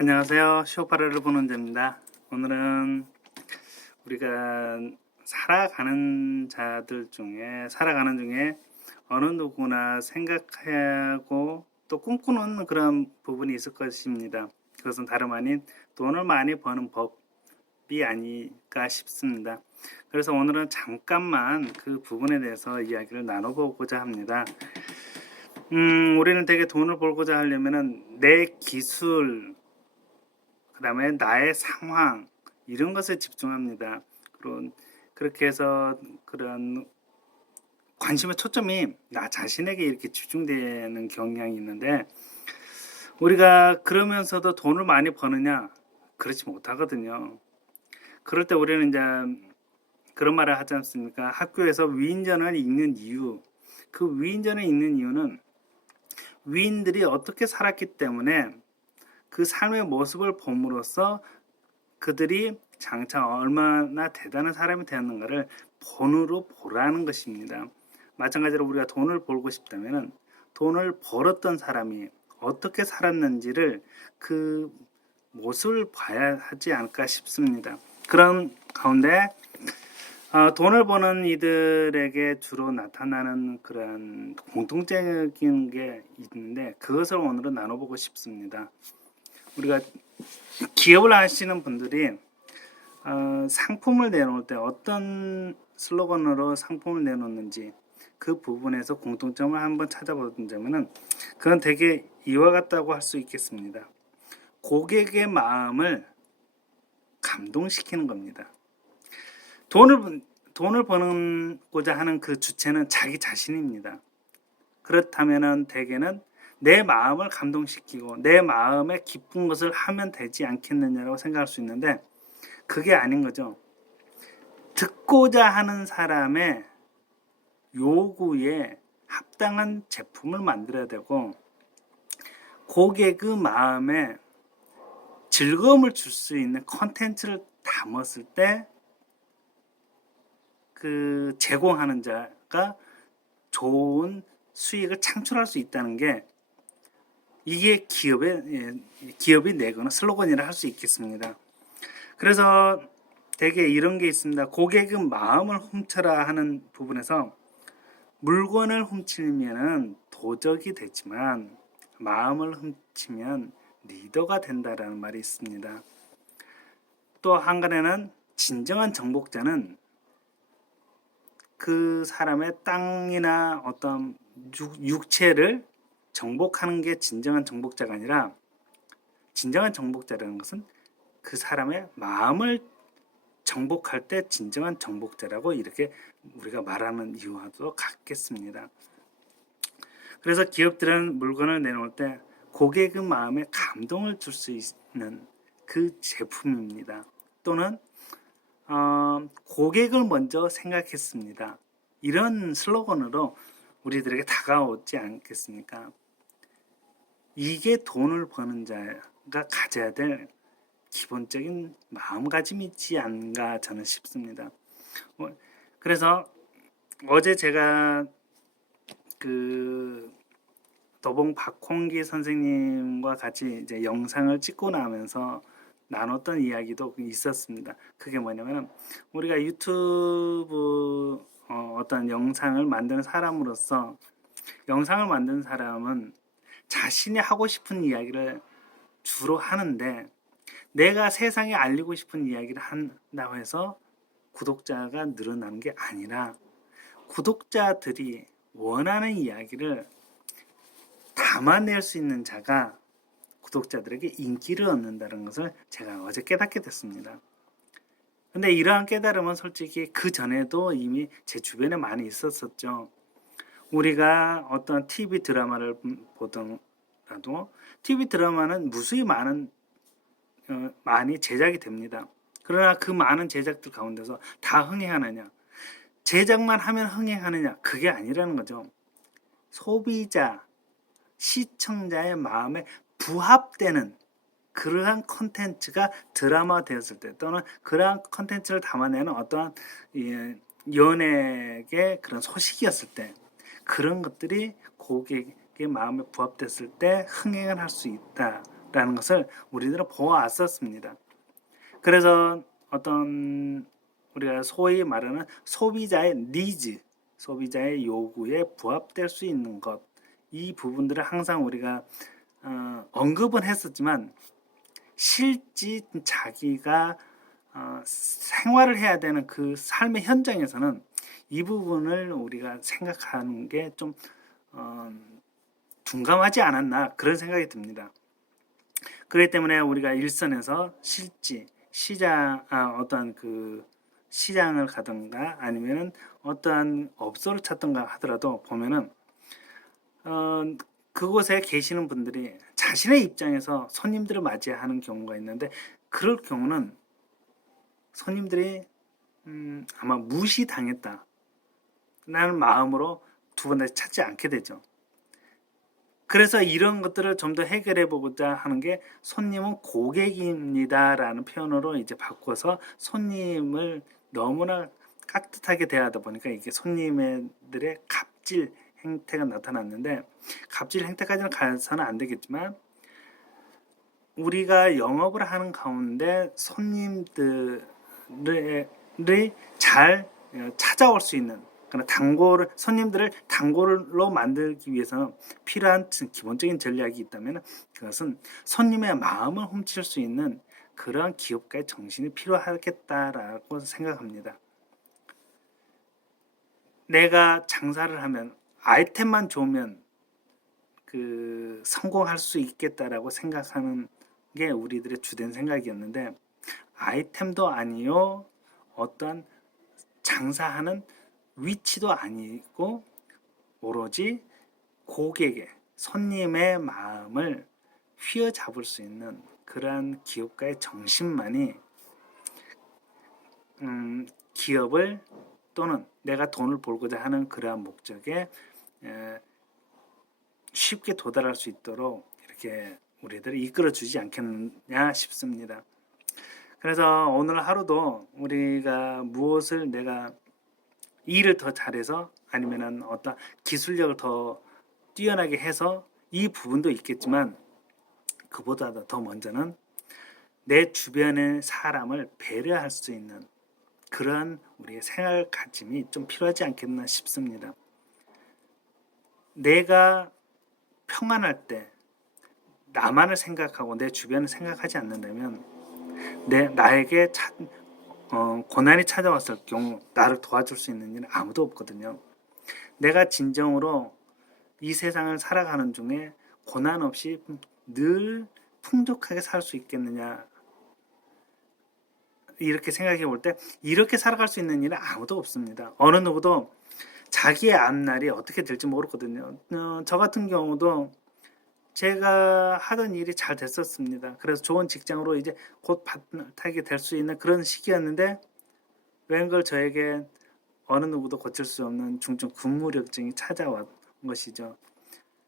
안녕하세요. 쇼파를 보는 자입니다. 오늘은 우리가 살아가는 중에 어느 누구나 생각하고 또 꿈꾸는 그런 부분이 있을 것입니다. 그것은 다름 아닌 돈을 많이 버는 법이 아닐까 싶습니다. 그래서 오늘은 잠깐만 그 부분에 대해서 이야기를 나눠보고자 합니다. 우리는 되게 돈을 벌고자 하려면은 내 기술, 그 다음에 나의 상황, 이런 것에 집중합니다. 그렇게 해서 그런 관심의 초점이 나 자신에게 이렇게 집중되는 경향이 있는데, 우리가 그러면서도 돈을 많이 버느냐? 그렇지 못하거든요. 그럴 때 우리는 이제 그런 말을 하지 않습니까? 학교에서 위인전을 읽는 이유, 그 위인전을 읽는 이유는 위인들이 어떻게 살았기 때문에 그 삶의 모습을 봄으로써 그들이 장차 얼마나 대단한 사람이 되었는가를 본으로 보라는 것입니다. 마찬가지로 우리가 돈을 벌고 싶다면 돈을 벌었던 사람이 어떻게 살았는지를 그 모습을 봐야 하지 않을까 싶습니다. 그런 가운데 돈을 버는 이들에게 주로 나타나는 그런 공통적인 게 있는데, 그것을 오늘은 나눠보고 싶습니다. 우리가 기업을 하시는 분들이 상품을 내놓을 때 어떤 슬로건으로 상품을 내놓는지 그 부분에서 공통점을 한번 찾아보자면은 그건 되게 이와 같다고 할 수 있겠습니다. 고객의 마음을 감동시키는 겁니다. 돈을 버는고자 하는 그 주체는 자기 자신입니다. 그렇다면은 대개는 내 마음을 감동시키고 내 마음에 기쁜 것을 하면 되지 않겠느냐라고 생각할 수 있는데, 그게 아닌 거죠. 듣고자 하는 사람의 요구에 합당한 제품을 만들어야 되고, 고객의 마음에 즐거움을 줄 수 있는 컨텐츠를 담았을 때 그 제공하는 자가 좋은 수익을 창출할 수 있다는 게, 이게 기업이 내거나 슬로건이라 할 수 있겠습니다. 그래서 되게 이런 게 있습니다. 고객의 마음을 훔쳐라 하는 부분에서 물건을 훔치면 도적이 되지만 마음을 훔치면 리더가 된다라는 말이 있습니다. 또 한간에는 진정한 정복자는 그 사람의 땅이나 어떤 육체를 정복하는 게 진정한 정복자가 아니라, 진정한 정복자라는 것은 그 사람의 마음을 정복할 때 진정한 정복자라고 이렇게 우리가 말하는 이유와도 같겠습니다. 그래서 기업들은 물건을 내놓을 때 고객의 마음에 감동을 줄 수 있는 그 제품입니다. 또는 고객을 먼저 생각했습니다. 이런 슬로건으로 우리들에게 다가오지 않겠습니까? 이게 돈을 버는 자가 가져야 될 기본적인 마음가짐이지 않은가 저는 싶습니다. 그래서 어제 제가 그 도봉 박홍기 선생님과 같이 이제 영상을 찍고 나면서 나눴던 이야기도 있었습니다. 그게 뭐냐면, 우리가 유튜브 어떤 영상을 만드는 사람으로서, 영상을 만드는 사람은 자신이 하고 싶은 이야기를 주로 하는데, 내가 세상에 알리고 싶은 이야기를 한다고 해서 구독자가 늘어나는 게 아니라, 구독자들이 원하는 이야기를 담아낼 수 있는 자가 구독자들에게 인기를 얻는다는 것을 제가 어제 깨닫게 됐습니다. 근데 이러한 깨달음은 솔직히 그 전에도 이미 제 주변에 많이 있었었죠. 우리가 어떤 TV 드라마를 보더라도 TV 드라마는 무수히 많이 제작이 됩니다. 그러나 그 많은 제작들 가운데서 다 흥행하느냐, 제작만 하면 흥행하느냐, 그게 아니라는 거죠. 소비자, 시청자의 마음에 부합되는 그러한 컨텐츠가 드라마 되었을 때, 또는 그러한 컨텐츠를 담아내는 어떠한 연예계 그런 소식이었을 때, 그런 것들이 고객의 마음에 부합됐을 때 흥행을 할 수 있다. 라는 것을 우리들은 보아왔었습니다. 그래서 어떤 우리가 소위 말하는 소비자의 니즈, 소비자의 요구에 부합될 수 있는 것, 이 부분들을 항상 우리가 언급은 했었지만 실제 자기가 생활을 해야 되는 그 삶의 현장에서는 이 부분을 우리가 생각하는 게 좀 둔감하지 않았나 그런 생각이 듭니다. 그렇기 때문에 우리가 일선에서 실제 어떤 그 시장을 가든가 아니면은 어떠한 업소를 찾든가 하더라도 보면은 그곳에 계시는 분들이 자신의 입장에서 손님들을 맞이하는 경우가 있는데 그럴 경우는 손님들이 아마 무시당했다 라는 마음으로 두 번 다시 찾지 않게 되죠. 그래서 이런 것들을 좀 더 해결해 보고자 하는 게 손님은 고객입니다 라는 표현으로 이제 바꿔서 손님을 너무나 깍듯하게 대하다 보니까 이게 손님들의 갑질 행태가 나타났는데, 갑질 행태까지는 가서는 안 되겠지만 우리가 영업을 하는 가운데 손님들이 잘 찾아올 수 있는, 손님들을 단골로 만들기 위해서는 필요한 기본적인 전략이 있다면 그것은 손님의 마음을 훔칠 수 있는 그러한 기업가의 정신이 필요하겠다라고 생각합니다. 내가 장사를 하면 아이템만 좋으면 성공할 수 있겠다라고 생각하는 게 우리들의 주된 생각이었는데, 아이템도 아니요, 어떤 장사하는 위치도 아니고 오로지 고객의, 손님의 마음을 휘어잡을 수 있는 그러한 기업가의 정신만이 기업을 또는 내가 돈을 벌고자 하는 그러한 목적에 쉽게 도달할 수 있도록 이렇게 우리들을 이끌어주지 않겠느냐 싶습니다. 그래서 오늘 하루도 우리가 무엇을 내가 일을 더 잘해서 아니면은 어떤 기술력을 더 뛰어나게 해서 이 부분도 있겠지만 그보다 더 먼저는 내 주변의 사람을 배려할 수 있는 그런 우리의 생활가짐이 좀 필요하지 않겠나 싶습니다. 내가 평안할 때 나만을 생각하고 내 주변을 생각하지 않는다면 나에게 고난이 찾아왔을 경우 나를 도와줄 수 있는 일은 아무도 없거든요. 내가 진정으로 이 세상을 살아가는 중에 고난 없이 늘 풍족하게 살 수 있겠느냐, 이렇게 생각해 볼 때 이렇게 살아갈 수 있는 일은 아무도 없습니다. 어느 누구도 자기의 앞날이 어떻게 될지 모르거든요. 저 같은 경우도 제가 하던 일이 잘 됐었습니다. 그래서 좋은 직장으로 이제 곧 타게 될 수 있는 그런 시기였는데 웬걸 저에게 어느 누구도 고칠 수 없는 중증 근무력증이 찾아온 것이죠.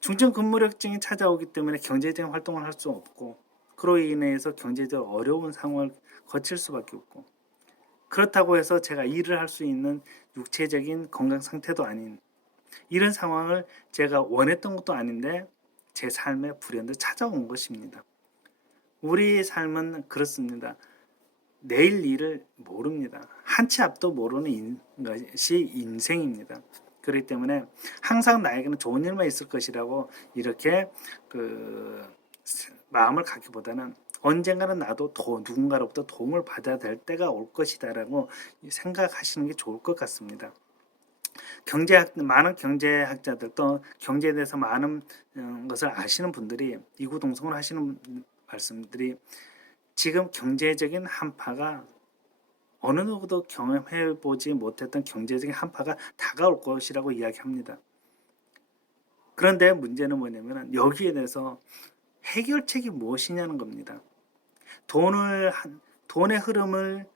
중증 근무력증이 찾아오기 때문에 경제적인 활동을 할 수 없고 그로 인해서 경제적 어려운 상황을 거칠 수밖에 없고, 그렇다고 해서 제가 일을 할 수 있는 육체적인 건강 상태도 아닌 이런 상황을 제가 원했던 것도 아닌데 제 삶에 불현듯 찾아온 것입니다. 우리의 삶은 그렇습니다. 내일 일을 모릅니다. 한 치 앞도 모르는 것이 인생입니다. 그렇기 때문에 항상 나에게는 좋은 일만 있을 것이라고 이렇게 마음을 갖기보다는 언젠가는 나도 누군가로부터 도움을 받아야 될 때가 올 것이다라고 생각하시는 게 좋을 것 같습니다. 많은 경제학자들 또 경제에 대해서 많은 것을 아시는 분들이 이구동성으로 하시는 말씀들이 지금 경제적인 한파가 어느 누구도 경험해보지 못했던 경제적인 한파가 다가올 것이라고 이야기합니다. 그런데 문제는 뭐냐면 여기에 대해서 해결책이 무엇이냐는 겁니다. 돈의 흐름을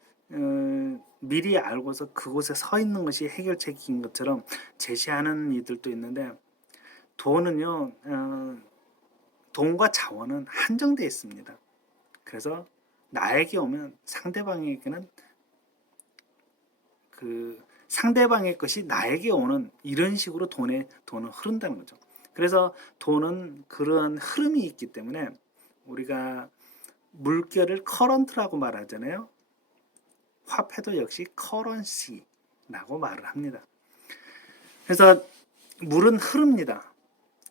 미리 알고서 그곳에 서 있는 것이 해결책인 것처럼 제시하는 이들도 있는데, 돈은요, 돈과 자원은 한정되어 있습니다. 그래서 나에게 오면 상대방에게는 상대방의 것이 나에게 오는 이런 식으로 돈은 흐른다는 거죠. 그래서 돈은 그러한 흐름이 있기 때문에 우리가 물결을 커런트라고 말하잖아요. 화폐도 역시 커런시라고 말을 합니다. 그래서 물은 흐릅니다.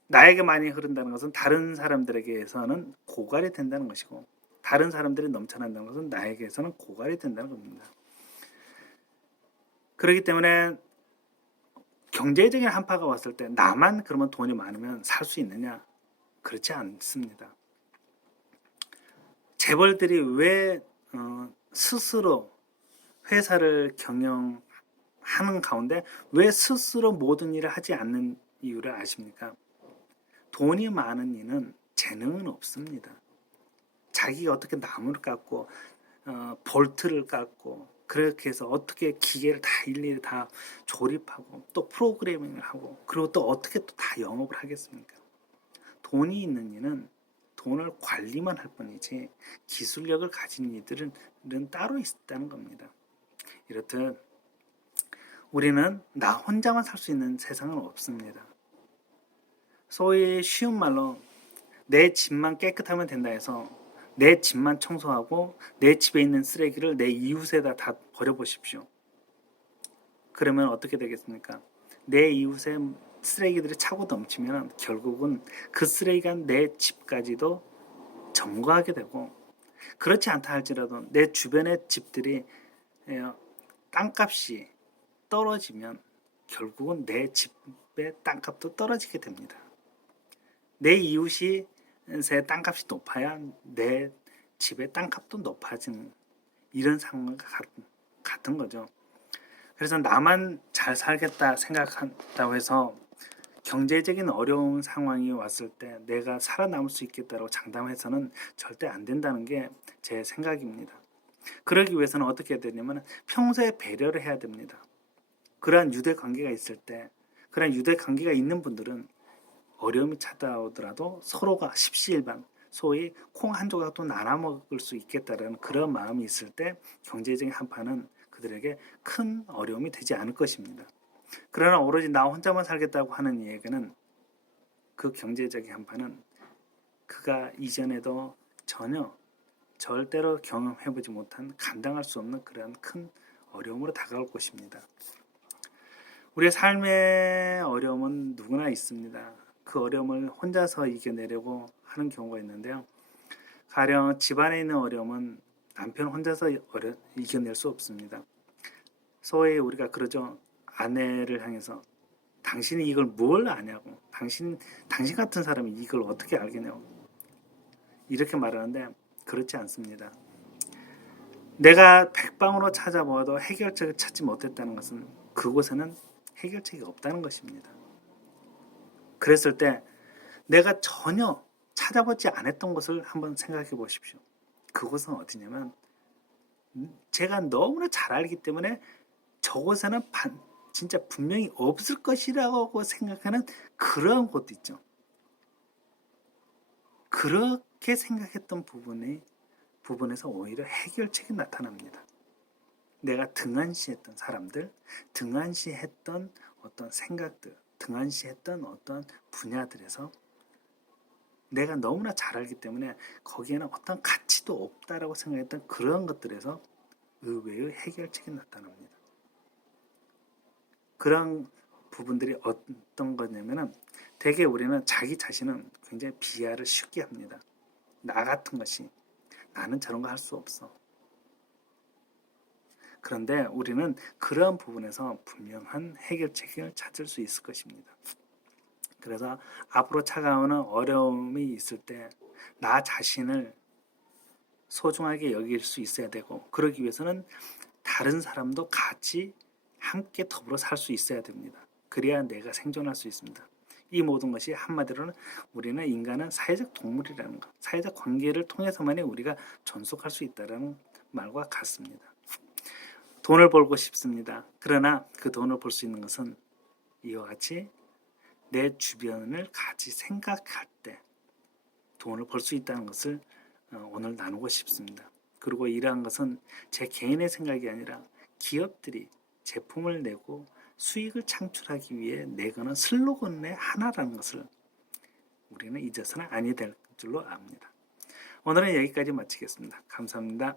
나에게 많이 흐른다는 것은 다른 사람들에게서는 고갈이 된다는 것이고, 다른 사람들이 넘쳐난다는 것은 나에게서는 고갈이 된다는 겁니다. 그렇기 때문에 경제적인 한파가 왔을 때 나만 그러면 돈이 많으면 살 수 있느냐? 그렇지 않습니다. 재벌들이 왜 스스로 회사를 경영하는 가운데 왜 스스로 모든 일을 하지 않는 이유를 아십니까? 돈이 많은 이는 재능은 없습니다. 자기가 어떻게 나무를 깎고 볼트를 깎고 그렇게 해서 어떻게 기계를 다 일일이 다 조립하고 또 프로그래밍을 하고 그리고 또 어떻게 또 다 영업을 하겠습니까? 돈이 있는 이는 돈을 관리만 할 뿐이지 기술력을 가진 이들은 따로 있다는 겁니다. 이렇듯 우리는 나 혼자만 살 수 있는 세상은 없습니다. 소위 쉬운 말로 내 집만 깨끗하면 된다 해서 내 집만 청소하고 내 집에 있는 쓰레기를 내 이웃에다 다 버려보십시오. 그러면 어떻게 되겠습니까? 내 이웃의 쓰레기들이 차고 넘치면 결국은 그 쓰레기가 내 집까지도 점거하게 되고, 그렇지 않다 할지라도 내 주변의 집들이 땅값이 떨어지면 결국은 내 집의 땅값도 떨어지게 됩니다. 내 이웃이 새 땅값이 높아야 내 집의 땅값도 높아지는 이런 상황과 같은 거죠. 그래서 나만 잘 살겠다 생각한다고 해서 경제적인 어려운 상황이 왔을 때 내가 살아남을 수 있겠다고 장담해서는 절대 안 된다는 게 제 생각입니다. 그러기 위해서는 어떻게 해야 되냐면 평소에 배려를 해야 됩니다. 그러한 유대 관계가 있을 때, 그러한 유대 관계가 있는 분들은 어려움이 찾아오더라도 서로가 십시일반, 소위 콩 한 조각도 나눠 먹을 수 있겠다는 그런 마음이 있을 때 경제적인 한파는 그들에게 큰 어려움이 되지 않을 것입니다. 그러나 오로지 나 혼자만 살겠다고 하는 이에게는 그 경제적인 한파는 그가 이전에도 전혀 절대로 경험해보지 못한 감당할 수 없는 그런 큰 어려움으로 다가올 것입니다. 우리의 삶의 어려움은 누구나 있습니다. 그 어려움을 혼자서 이겨내려고 하는 경우가 있는데요. 가령 집안에 있는 어려움은 남편 혼자서 이겨낼 수 없습니다. 소위 우리가 그러죠. 아내를 향해서 당신이 이걸 뭘 아냐고, 당신 같은 사람이 이걸 어떻게 알겠냐고 이렇게 말하는데 그렇지 않습니다. 내가 백방으로 찾아보아도 해결책을 찾지 못했다는 것은 그곳에는 해결책이 없다는 것입니다. 그랬을 때 내가 전혀 찾아보지 않았던 것을 한번 생각해 보십시오. 그곳은 어디냐면 제가 너무나 잘 알기 때문에 저곳에는 진짜 분명히 없을 것이라고 생각하는 그러한 곳도 있죠. 그렇게 생각했던 부분에서 오히려 해결책이 나타납니다. 내가 등한시했던 사람들, 등한시했던 어떤 생각들, 등한시했던 어떤 분야들에서 내가 너무나 잘 알기 때문에 거기에는 어떤 가치도 없다라고 생각했던 그런 것들에서 의외의 해결책이 나타납니다. 그런 부분들이 어떤 거냐면은 대개 우리는 자기 자신은 굉장히 비하를 쉽게 합니다. 나 같은 것이 나는 저런 거 할 수 없어. 그런데 우리는 그러한 부분에서 분명한 해결책을 찾을 수 있을 것입니다. 그래서 앞으로 찾아오는 어려움이 있을 때 나 자신을 소중하게 여길 수 있어야 되고, 그러기 위해서는 다른 사람도 같이 함께 더불어 살 수 있어야 됩니다. 그래야 내가 생존할 수 있습니다. 이 모든 것이 한마디로는 우리는 인간은 사회적 동물이라는 것, 사회적 관계를 통해서만이 우리가 존속할 수 있다는 말과 같습니다. 돈을 벌고 싶습니다. 그러나 그 돈을 벌 수 있는 것은 이와 같이 내 주변을 같이 생각할 때 돈을 벌 수 있다는 것을 오늘 나누고 싶습니다. 그리고 이러한 것은 제 개인의 생각이 아니라 기업들이 제품을 내고 수익을 창출하기 위해 내거는 슬로건의 하나라는 것을 우리는 잊어서는 아니 될 줄로 압니다. 오늘은 여기까지 마치겠습니다. 감사합니다.